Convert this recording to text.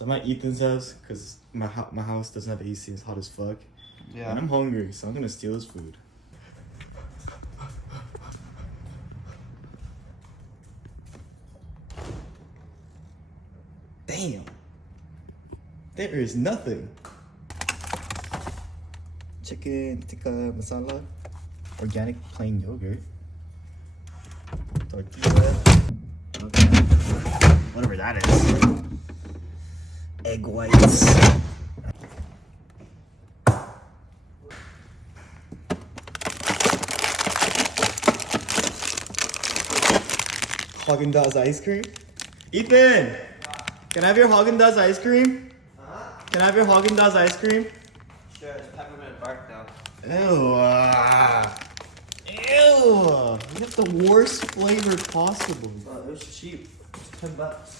So I'm at Ethan's house because my house doesn't have AC. It's hot as fuck. Yeah. And I'm hungry, so I'm gonna steal his food. Damn. There is nothing. Chicken tikka masala, organic plain yogurt, tortilla, okay. Whatever that is, egg whites. Haagen-Dazs ice cream. Ethan, can I have your Haagen-Dazs ice cream? Can I have your Haagen-Dazs ice cream? Sure, it's peppermint bark though. Ew. Ew. You have the worst flavor possible. Oh, it was cheap. It's $10.